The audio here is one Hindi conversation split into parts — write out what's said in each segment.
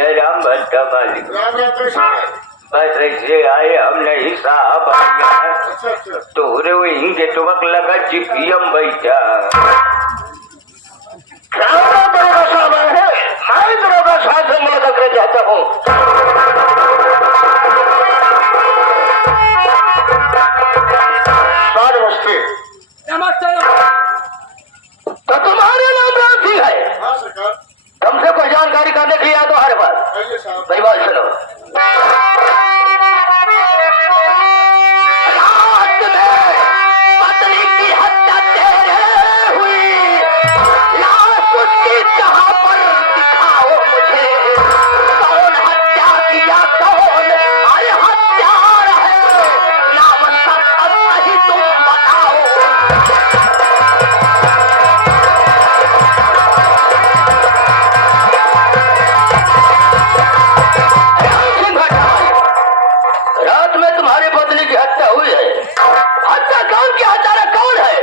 जय राम भट्टा मालिक। राम राम कैसे हैं? बस ऐसे आए हमने ही साहब आया अच्छा तो रे वो इनके टुबक लगा चिपियम बैठा क्या दरोगा साहब आए हैं? मैं दरोगा साहब से मुलाकात करना चाहता हूँ। नमस्ते। नमस्ते। तो तुम्हारे नाम रामजी है? हाँ सरकार। तुमसे कोई जानकारी करने के लिए आया तो हमारे पास। आइए साहब। मेरी बात सुनो। रात में पत्नी की हत्या तेरे हुई, लाश उसकी कहाँ पर दिखाओ मुझे, कौन हत्या किया कौन अरे हत्यार है, नाम सच सही तुम बताओ। रात में तुम्हारी पत्नी की हत्या हुई है, हत्या कौन की हत्यारा कौन है,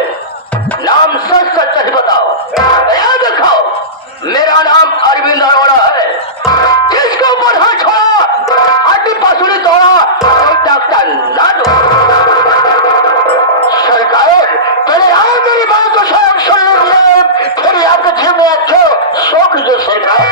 नाम सच सच सच बताओ। याद रखो मेरा नाम अरविंद अरोड़ा है, जिसके ऊपर हाथ छोड़ा हड्डी पसुड़ी तोड़ा कोई डॉक्टर ना दो। सरकार पहले आओ मेरी बात को शायद सुन लीजिए, फिर आपके जीव में अच्छे शोक लीजिए। सरकार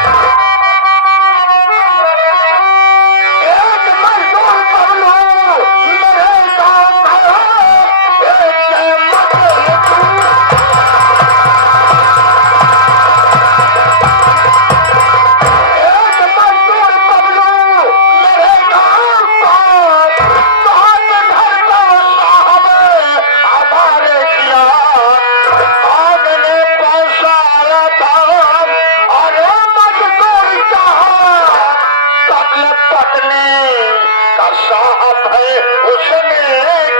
साहब है उसने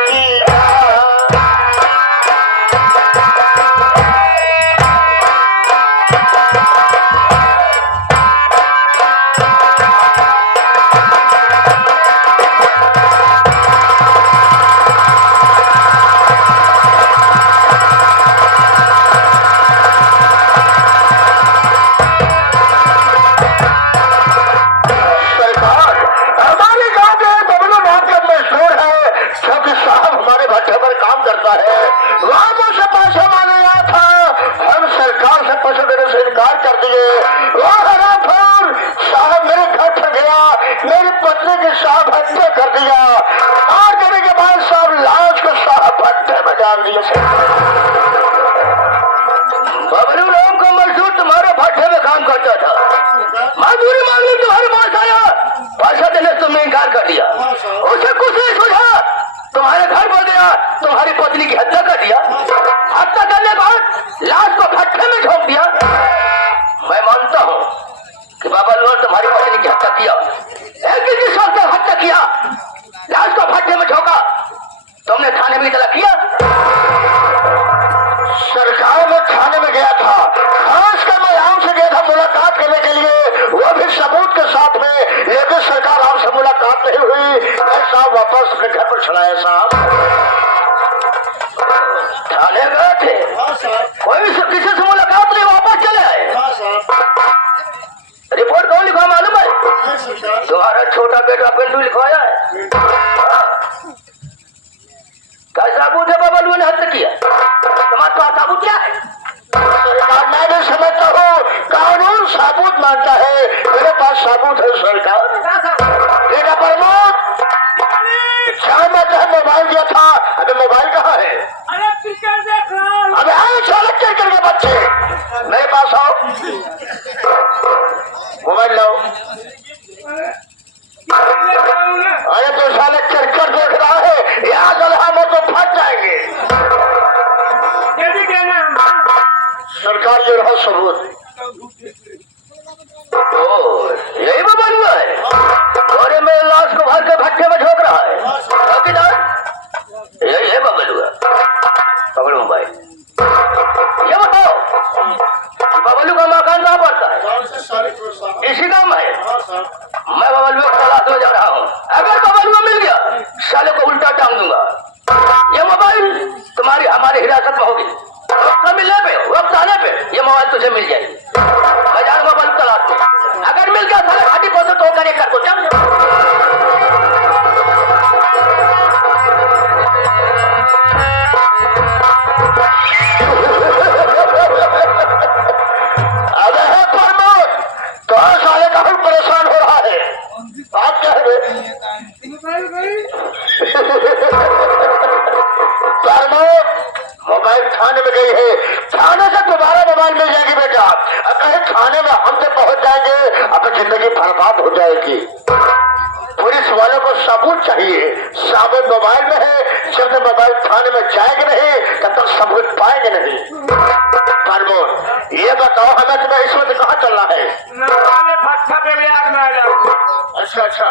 किया। मेरी पत्नी की साहब हत्या कर दिया और करने के बाद साहब लाश को साहब भट्टे में डाल दिया। बबलू राम का मजदूर तुम्हारे भट्टे में काम करता था, मजदूरी मांगने तुम्हारे पास आया, पैसा देने से तुमने इनकार कर दिया, उसे कुछ नहीं सोचा, तुम्हारे घर पर गया, तुम्हारी पत्नी की हत्या कर दिया, हत्या करने के बाद लाश को भट्टे में झोंक दिया। मैं मानता हूँ कि बाबा लोग तुम्हारी पत्नी की हत्या किया, लेकिन जिस वक्त हत्या किया लाश को भट्टे में झोंका, तुमने थाने में इतला किया? सरकार में थाने में गया था, खासकर मैं आपसे गया था मुलाकात करने के लिए, वो भी सबूत के साथ में, लेकिन सरकार आपसे मुलाकात नहीं हुई। मैं साहब वापस अपने घर पर चलाया। साहब थाने गए थे, कोई किसी से मुलाकात नहीं, वापस चले आए। रिपोर्ट कौन लिखवा मालूम है? तुम्हारा छोटा बेटा पिंटू लिखवाया है। क्या साबुत है बाबा ने हत्या किया? तुम्हारे पास साबुत क्या है? मैं भी समझता हूँ कानून साबुत मानता है, मेरे पास साबुत है सरकार। बेटा प्रमोद मोबाइल दिया था, अभी मोबाइल कहाँ है? अरे पिक्चर देख रहा हूँ। अबे आओ चालक करके बच्चे मेरे पास आओ, मोबाइल लो। अरे तो साले चक्कर देख रहा है, यहाँ गलहा में तो फट जाएंगे। सरकार ये रहा सबूत। यही बबल हुआ है, और मेरे लाश को भर के भट्टे में झोंक रहा है। यही है बबल हुआ। पकड़ो मोबाइल, ये बताओ बबलू का मकान कहाँ पड़ता है? इसी गाँव में है। मैं बबलू को तलाश में जा रहा हूँ, अगर बबलू मिल गया साले को उल्टा टांग दूंगा। ये मोबाइल तुम्हारी हमारी हिरासत में होगी, वक्त मिलने पे वक्त आने पे ये मोबाइल तुझे मिल जाएगी। मैं जा रहा हूँ मोबाइल तलाश में, अगर मिल गया साले घाटी करे कर को चल। अबे है प्रमोद, तो साले का हम परेशान हो रहा है। आप क्या है प्रमोद? मोबाइल थाने में गई है, थाने से दोबारा मोबाइल मिल जाएगी बेटा। अब कहीं थाने में हमसे पहुंच जाएंगे, अब जिंदगी बर्बाद हो जाएगी। पुलिस वालों को सबूत चाहिए, सबूत मोबाइल में है। जब तक मोबाइल थाने में जाएगी नहीं तब तक सबूत पाएंगे नहीं। प्रमोद ये बताओ, हमें तुम्हें इस वक्त कहाँ चलना है? भट्ठा पे भी आग ना लगे। अच्छा अच्छा,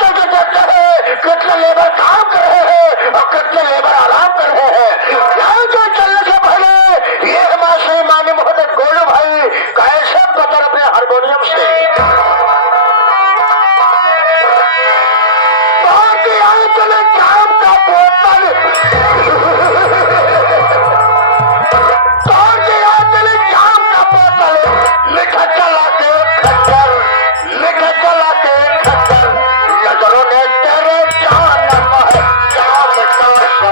चल के देखते हैं कितने लेबर काम कर रहे हैं और कितने लेबर आराम कर रहे हैं। जो चलने से पहले ये हमारे श्रीमानी महोदय गोलू भाई कैसे बतर अपने हारमोनियम से चले जाम का बोतल चले जाम का बोतल लिखा चला के खच्चर, लिखा चला के खच्चर, नजरों ने तेरे जान पर जाम का समझ।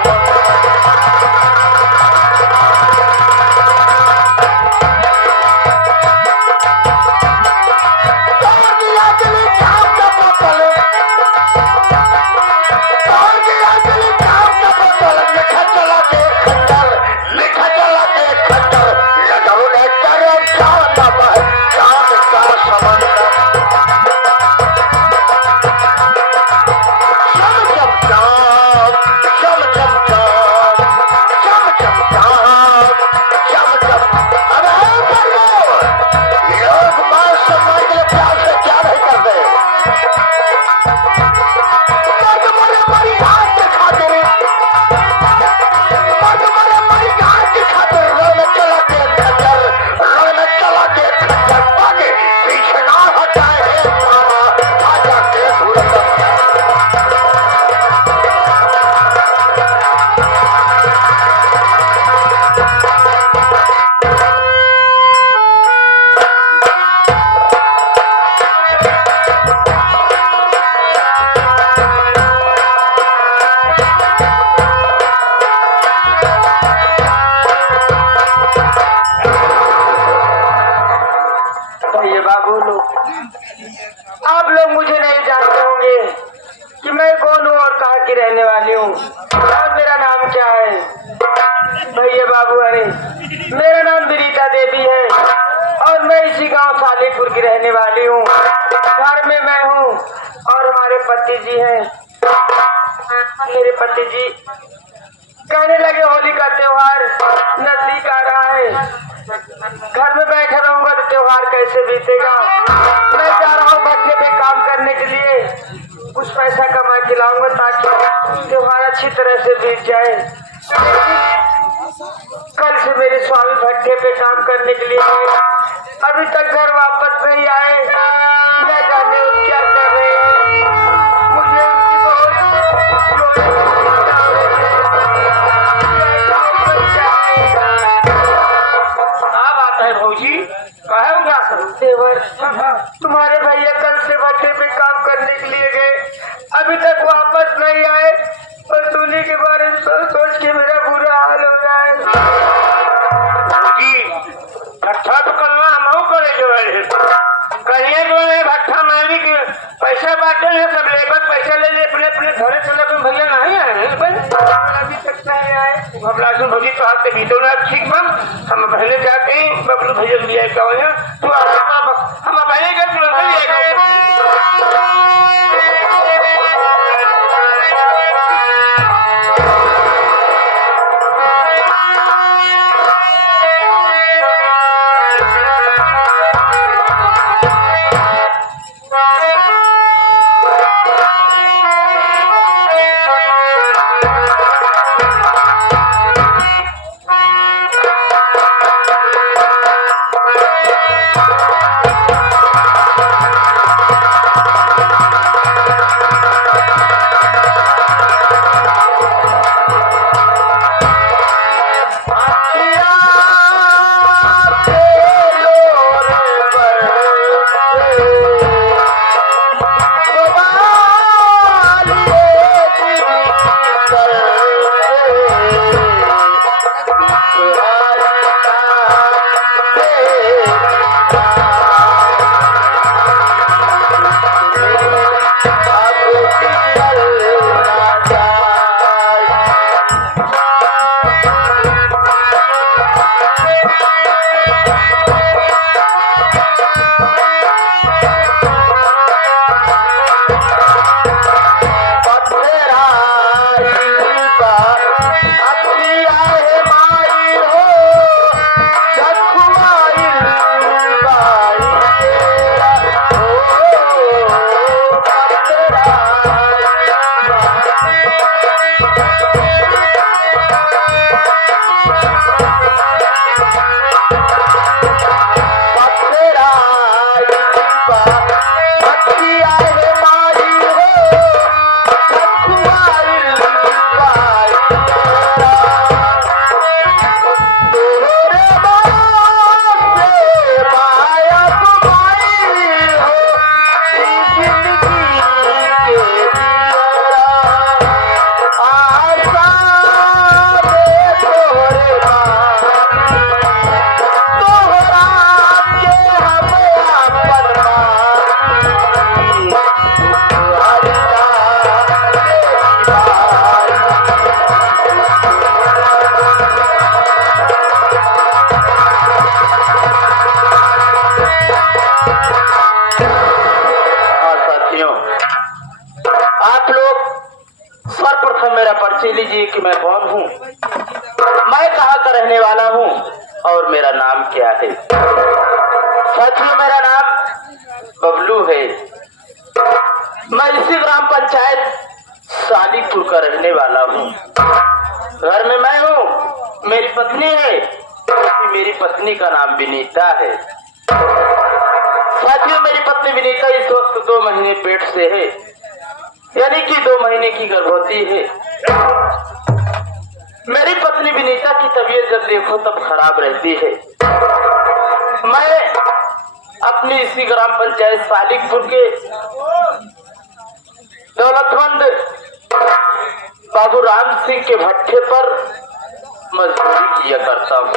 आप लोग मुझे नहीं जानते होंगे कि मैं कौन हूँ और कहाँ की रहने वाली हूँ और मेरा नाम क्या है। भैया बाबू, अरे मेरा नाम विनीता देवी है और मैं इसी गांव सालीपुर की रहने वाली हूँ। घर में मैं हूँ और हमारे पति जी हैं। मेरे पति जी कहने लगे होली का त्योहार नजदीक आ रहा है, घर में बैठा रहूंगा तो त्योहार कैसे बीतेगा। मैं जा रहा हूँ भट्टे पे काम करने के लिए, कुछ पैसा कमा के लाऊंगा ताकि त्योहार अच्छी तरह से बीत जाए। कल से मेरे स्वामी भट्टे पे काम करने के लिए आए, अभी तक घर वापस नहीं आए। मैं जाने वो क्या कर रहे हैं, मुझे उनकी भौजी देवर, तुम्हारे भैया कल से भट्टे पे काम करने के लिए गए, अभी तक वापस नहीं आए और दूल्हे के बारे में सोच के मेरा बुरा हाल हो रहा है। भट्ठा तो करना हम करे जो कहिए जो है भट्ठा मालिक पैसा बांटे हैं, सब लेबर पैसा ले ले अपने अपने घरे चले। तुम भैया नहीं आए अभी तक नहीं आए। भौजी तो आपके बीतों ना ठीक बन, हम पहले जाते हैं बबलू भैया लिया तू हम पहले गए। मेरा परिचय लीजिए कि मैं कौन हूँ, मैं कहाँ का रहने वाला हूँ और मेरा नाम क्या है। साथियों, मेरा नाम बबलू है। मैं इसी ग्राम पंचायत सालिकपुर का रहने वाला हूँ। घर में मैं हूँ, मेरी पत्नी है, मेरी पत्नी का नाम विनीता है। साथियों, मेरी पत्नी विनीता इस वक्त 2 महीने पेट से है, यानी कि 2 महीने की गर्भवती है। मेरी पत्नी विनीता की तबीयत जब देखो तब खराब रहती है। मैं अपनी इसी ग्राम पंचायत सालिकपुर के दौलतमंद बाबू राम सिंह के भट्ठे पर मजदूरी किया करता हूँ।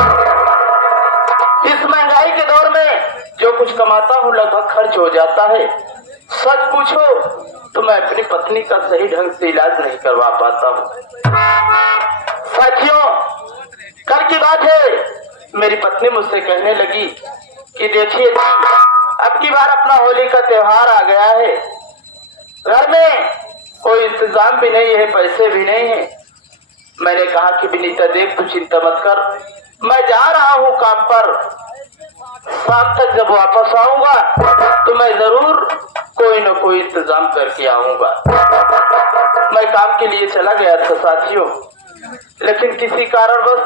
इस महंगाई के दौर में जो कुछ कमाता हूँ लगभग खर्च हो जाता है। सच पूछो तो मैं अपनी पत्नी का सही ढंग से इलाज नहीं करवा पाता हूँ। साथियों, कल की बात है, मेरी पत्नी मुझसे कहने लगी कि देखिए अब की बार अपना होली का त्योहार आ गया है, घर में कोई इंतजाम भी नहीं है, पैसे भी नहीं है। मैंने कहा कि विनीता देख, तू चिंता मत कर, मैं जा रहा हूँ काम पर, शाम तक जब वापस आऊंगा तो मैं जरूर कोई न कोई इंतजाम करके आऊंगा। मैं काम के लिए चला गया था साथियों, लेकिन किसी कारणवश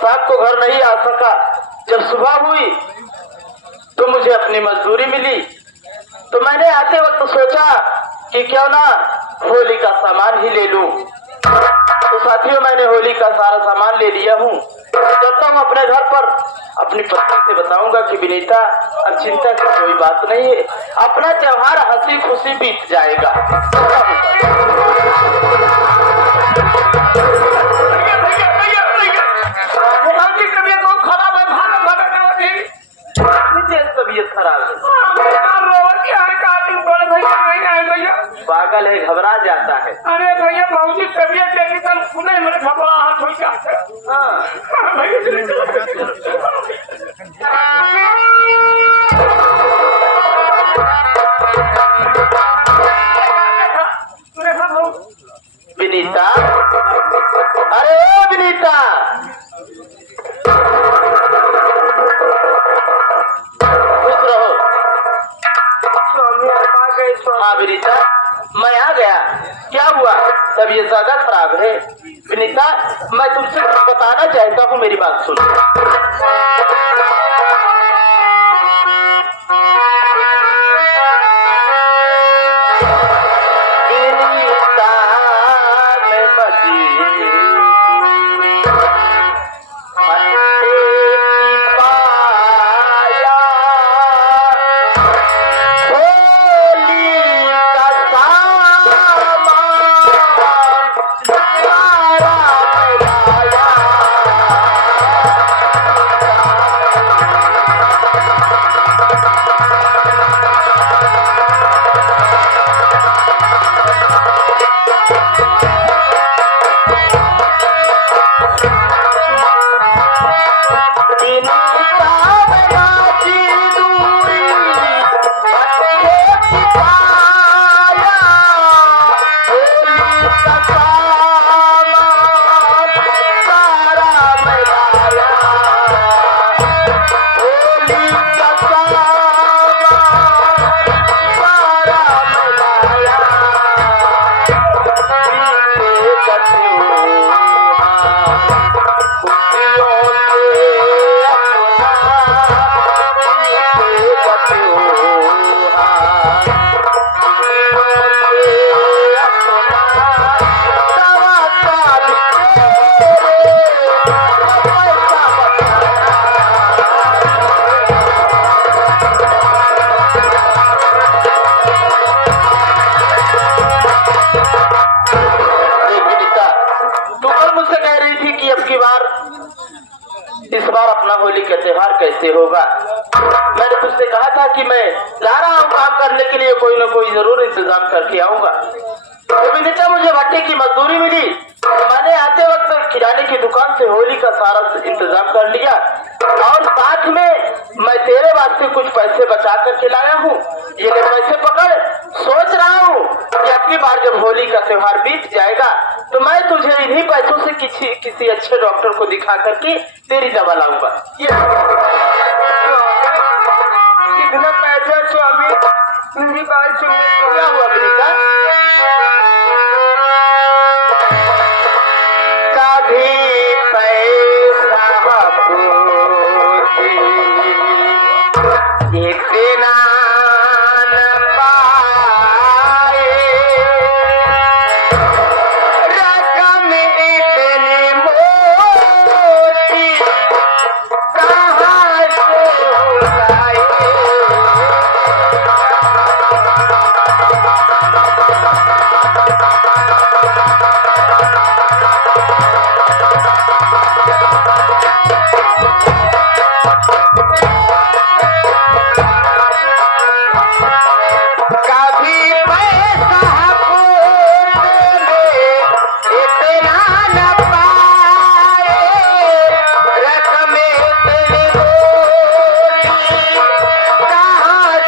साहब को घर नहीं आ सका। जब सुबह हुई तो मुझे अपनी मजदूरी मिली, तो मैंने आते वक्त सोचा कि क्यों ना होली का सामान ही ले लूं। तो साथियों, मैंने होली का सारा सामान ले लिया हूँ। जब तक अपने घर पर अपनी पत्नी से बताऊंगा कि विनीता अब चिंता की कोई बात नहीं है, अपना त्योहार हंसी खुशी बीत जाएगा। तबीयत खराब है, पागल है, घबरा जाता है। अरे भैया बहुत तबीयत लेकिन तुम सुने मेरे घबराहट हो जाता है। विनीता, अरे ओ विनीता, खुश रहो। हाँ विनीता, मैं आ गया। क्या हुआ, तबीयत ज्यादा खराब है? विनीता, मैं तुमसे कुछ बताना चाहता हूँ, मेरी बात सुन। विनीता में बजी फटे की पाया, होली का सामान सारा मिलाया। कैसे होगा। मैंने तुझसे कहा था कि मैं जा रहा हूँ काम करने के लिए, कोई ना कोई जरूर इंतजाम करके आऊंगा। तो विनीता मुझे भट्टे की मजदूरी मिली, मैंने आते वक्त किराने की दुकान से होली का सारा इंतजाम कर लिया और साथ में मैं तेरे वास्ते कुछ पैसे बचा करके लाया हूँ। ये ले पैसे पकड़, सोच रहा हूँ कि अगली बार जब होली का त्योहार बीत जाएगा तो मैं तुझे इन्हीं पैसों से किसी अच्छे डॉक्टर को दिखा करके तेरी दवा लाऊंगा। कितना पैसा स्वामी, मेरी बात सुनिए। क्या हुआ विनीता? कभी पैसा इतना न पाए, रकम इतनी मोटी कहाँ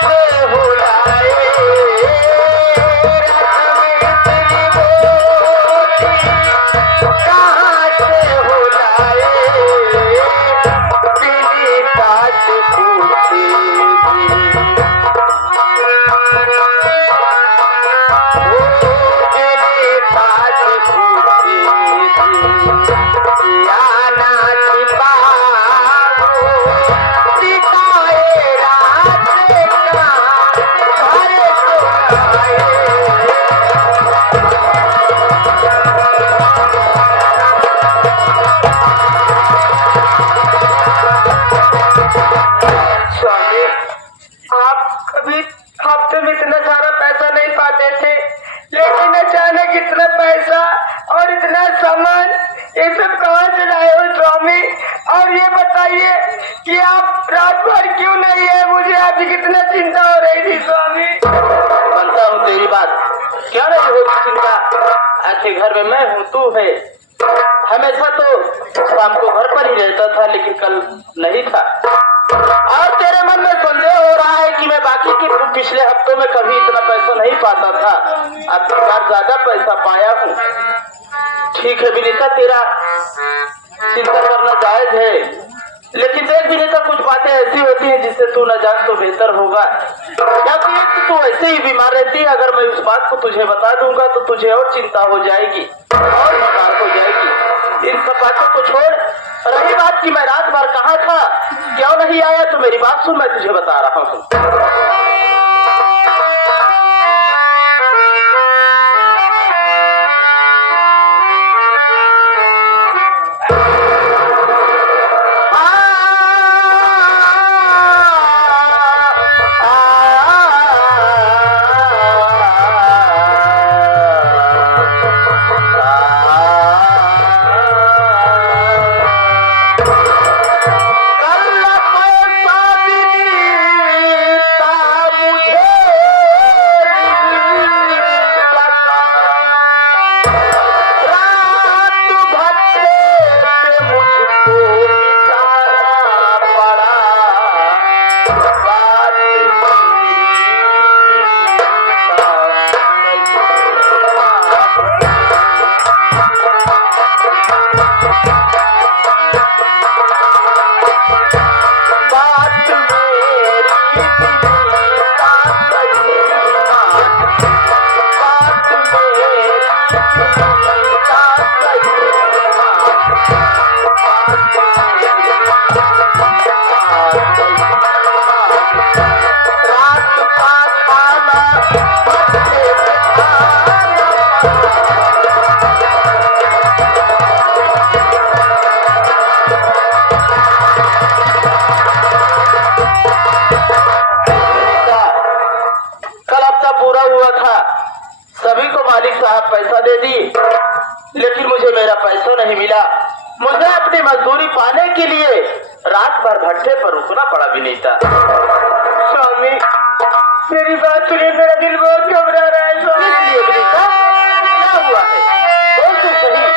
से हो जाए। हफ्ते में इतना सारा पैसा नहीं पाते थे, लेकिन अचानक इतना पैसा और इतना सामान ये सब कहाँ से लाए हो स्वामी? और ये बताइए कि आप रात भर क्यों नहीं है? मुझे आज कितना चिंता हो रही थी स्वामी। मानता हूँ तेरी बात, क्या नहीं होगी चिंता। अच्छे घर में मैं हूँ, तू है। हमेशा तो शाम को घर पर ही रहता था, लेकिन कल नहीं था। और तेरे मन में संदेह हो रहा है कि मैं बाकी के पिछले हफ्तों में कभी इतना पैसा नहीं पाता था, अब की बार ज्यादा पैसा पाया हूँ। ठीक है विनीता, तेरा चिंता करना जायज है, लेकिन देख विनीता, कुछ बातें ऐसी होती हैं जिससे तू न जान तो बेहतर होगा। क्योंकि एक तू ऐसे ही बीमार रहती है, अगर मैं उस बात को तुझे बता दूंगा तो तुझे और चिंता हो जाएगी और बीमार हो जाएगी। इन सब बातों को छोड़, रही बात कि मैं रात भर कहाँ था, क्यों नहीं आया, तो मेरी बात सुन, मैं तुझे बता रहा हूँ। सभी को मालिक साहब पैसा दे दी, लेकिन मुझे मेरा पैसा नहीं मिला। मुझे अपनी मजदूरी पाने के लिए रात भर भट्टे पर रुकना पड़ा विनीता। स्वामी मेरी बात सुनिए, मेरा दिल बहुत घबरा रहा है स्वामी। इसलिए विनीता क्या हुआ है, बोल तो सही।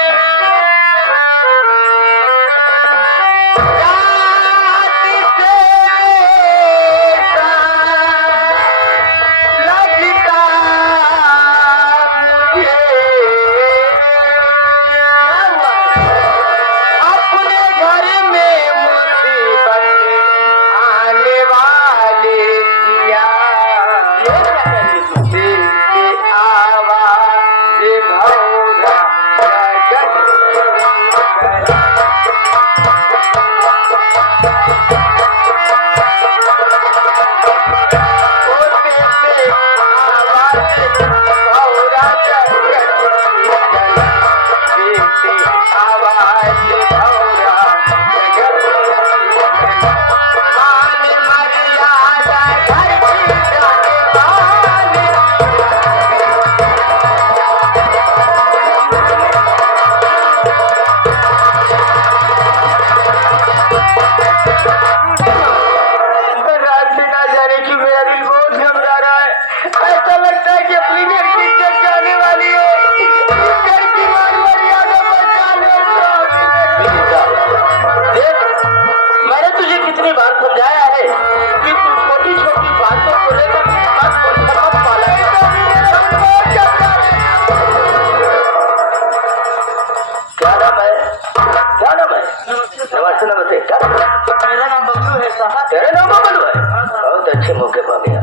मेरा नाम बबलू है साहब। तेरा नाम बबलू है? बहुत अच्छे मौके पर गया।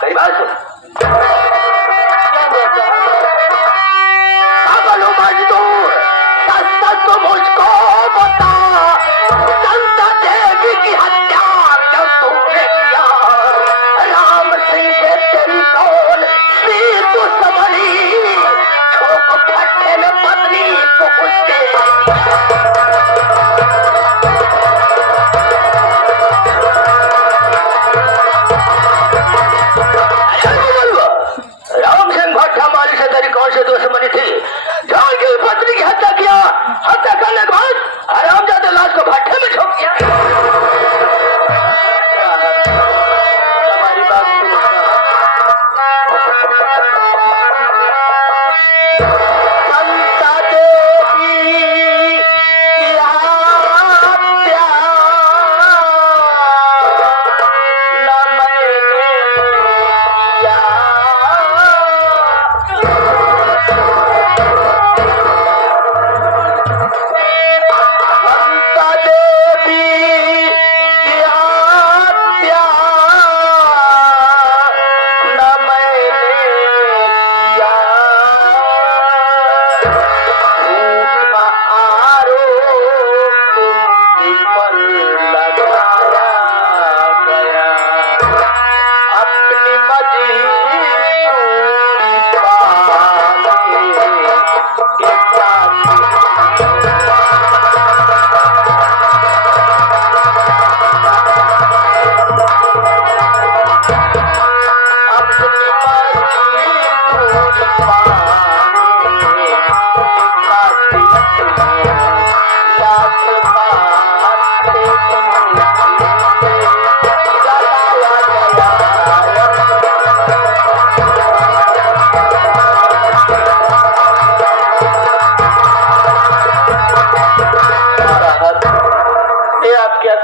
कई बात सुन, बबलू मजदूर सच तो मुझको बता, संता देवी की हत्या क्यों तूने किया? राम सिंह से तेरी कौन सी दुश्मनी, ठोक भट्टे में पत्नी को उसके दुश्मनी थी, जान के पत्नी की हत्या किया। हत्या करने के बाद हरामजादा लाश को भट्टे में ठोक दिया। हमारी बात संता देवी की हत्या न मैंने किया।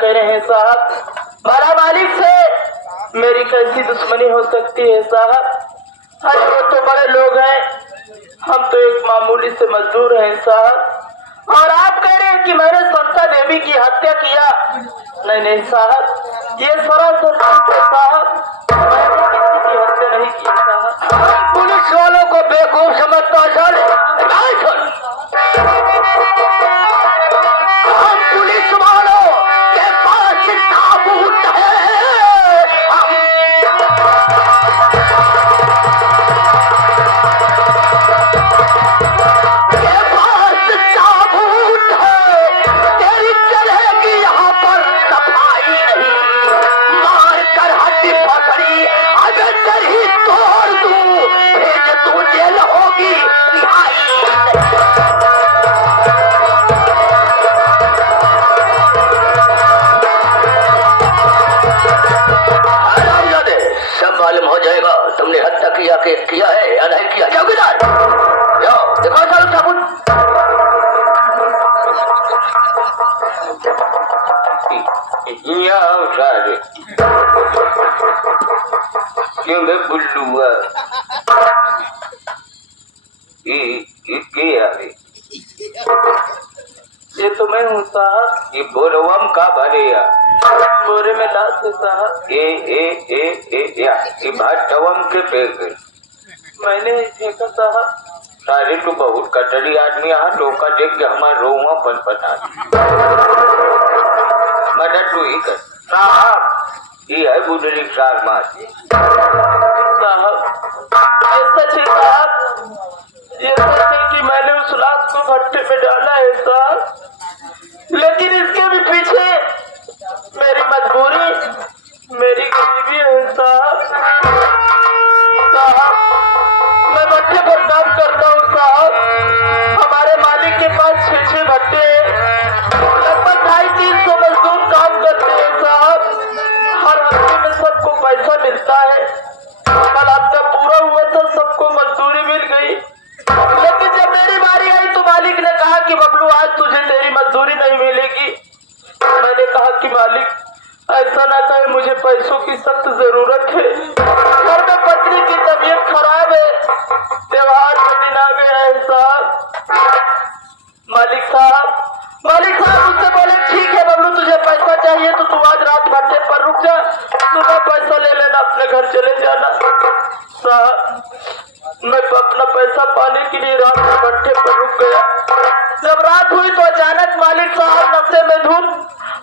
कह रहे हैं साहब, बड़ा मालिक से मेरी कैसी दुश्मनी हो सकती है साहब? अरे वो तो बड़े लोग हैं, हम तो एक मामूली से मजदूर हैं साहब। और आप कह रहे हैं कि मैंने संता देवी की हत्या किया? नहीं नहीं साहब, ये सरासर झूठ है साहब, मैंने किसी की हत्या नहीं की साहब। पुलिस वालों को बेवकूफ समझता चल, हम पुलिस वालों के पास सबूत है, के पास सबूत है, तेरी चलेगी यहाँ पर सफाई नहीं, मार कर हड्डी पर जाओ, तुमने हत्या किया है या नहीं किया? चौकीदार जाओ, देखो साहब साबुत। सारे क्यों मैं बुल्लू हुआ ये तो मैं हूँ साहब। ये बोरवम का भरे बोरे में लाश है साहब। ये भाटवम के फेंक मैंने ही फेंका साहब। सारे तो बहुत कटरी आदमी यहाँ टोका देख के हमारा रोमा पनपना मदद तू ही कर साहब। ये है बुढ़ी सार मार साहब सच है साहब, ये सच है कि मैंने उस लाश को भट्टे में डाला है साहब, लेकिन इसके भी पीछे मेरी मजबूरी, मेरी गरीबी है साहब। साहब मैं भट्टे पर काम करता हूँ साहब। हमारे मालिक के पास 6 भट्टे लगभग 250-300 मजदूर काम करते हैं साहब। हर हफ्ते में सबको पैसा मिलता है। कल हफ्ता पूरा हुआ था, सबको मजदूरी मिल गई, लेकिन जब मेरी बारी आई तो मालिक ने कहा कि बबलू आज तुझे तेरी मजदूरी नहीं मिलेगी। मैंने कहा कि मालिक ऐसा ना कहे, मुझे पैसों की सख्त जरूरत है। घर में पत्नी की तबीयत खराब है, त्योहार का दिन आ गया है साहब। मालिक साहब मुझसे बोले ठीक है बबलू, तुझे पैसा चाहिए तो तू आज रात भट्टे पर रुक जा, सुबह पैसा ले लेना, अपने घर चले जाना। साहब मैं अपना पैसा पाने के लिए रात में भट्टे पर रुक गया। जब रात हुई तो अचानक मालिक साहब नशे में धुन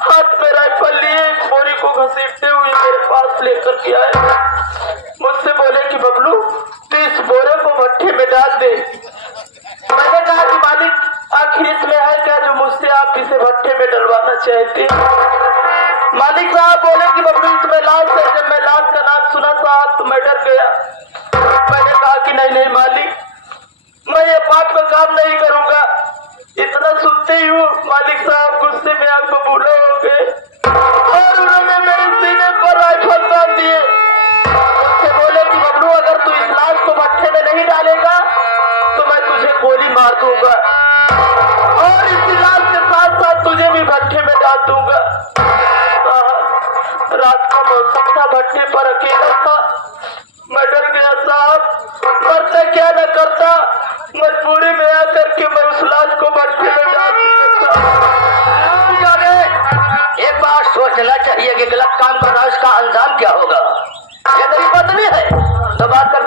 हाथ में राइफल लिए एक बोरी को घसीटते हुए मेरे पास लेकर के आए। मुझसे बोले कि बबलू तू इस बोरे को भट्टे में डाल दे। मैंने कहा कि मालिक आखिर इसमें है क्या जो मुझसे आप इसे भट्टे में डलवाना चाहते? मालिक साहब बोले कि बबलू इसमें लाश है। जब मैं लाश का नाम सुना साहब तो मैं डर गया। मैंने कहा कि नहीं मालिक, मैं ये पाप का काम नहीं करूंगा। इतना सुनते ही हूँ मालिक साहब गुस्से में आग बबूला हो गए और उन्होंने मेरे सीने पर राइफल तान दिए। मुझसे बोले कि बबलू अगर तू इस लाश को भट्टे में नहीं डालेगा तो मैं तुझे गोली मार दूंगा और इस लाश के साथ साथ तुझे भी भट्टे में डाल दूंगा। रात का मौसम था, भट्टे पर अकेला था, मैं डर गया साहब। करता क्या न करता, मजबूरी में आकर के मैं उस लाश को भट्टे में डाल दिया। एक बार सोचना चाहिए कि गलत काम करना इसका अंजाम क्या होगा। ये मेरी पत्नी है तो बात कर,